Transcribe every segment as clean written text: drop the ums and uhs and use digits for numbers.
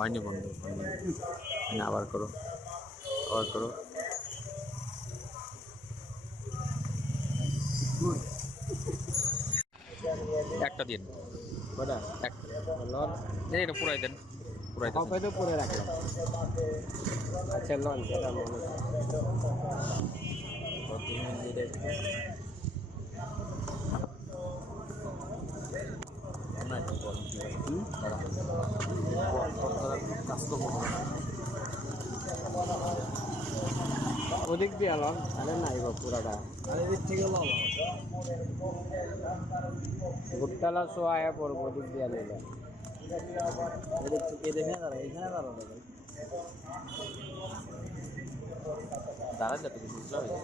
হয়নি বন্ধু, হয়নি। আবার করো, আবার করো। একটা দিন, কটা একটা লন এটা পুরাই দেন, পুরাই দেন। কপে তো পরে রাখলাম। আচ্ছা লন যেটা মনে দিলে কাজ করবো। ওদিক দিয়ে লন আরে নাই গো পুরাটা আরে এদিক থেকে ভুট্টালা শো আয়া পড়বো ওদিক দিয়ে নিলে এদিক থেকে দেখে দাঁড়া, এখানে দাঁড়ানো দাঁড়ান যাতে বুঝতে হবে।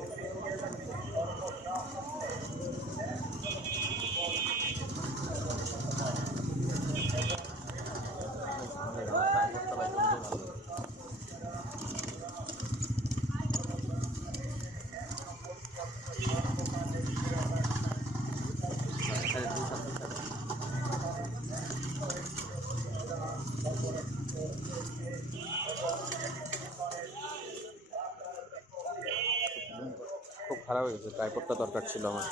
খুব খারাপ হয়ে গেছে, ট্রাইপডটা দরকার ছিল আমার।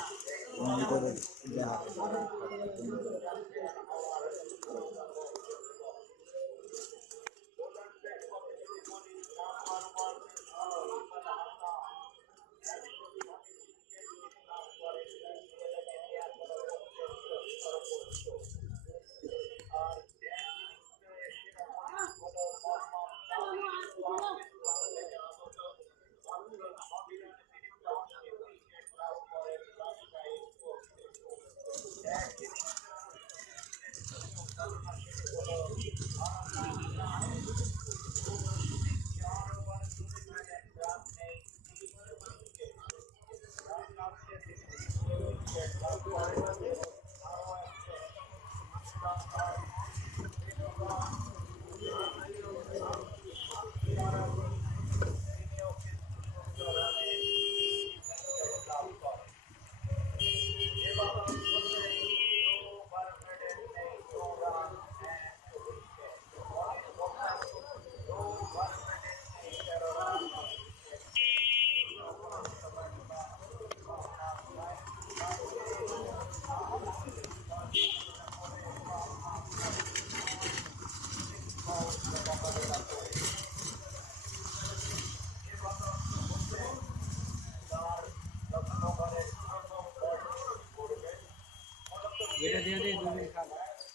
এটা দিয়ে দিয়ে দুদিন খান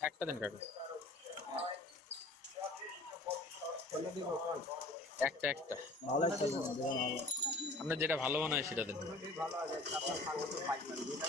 একটা দিন কাকা, কোনটা দিব কোন একটা একটা ভালো আছে আপনার যেটা ভালো মনে হয় সেটা দেন। ভালো আছে আপনার ভালো তো পাইবেন যেটা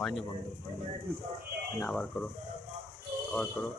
হয়নি বন্ধু, হয়নি। আবার করো, আবার করো।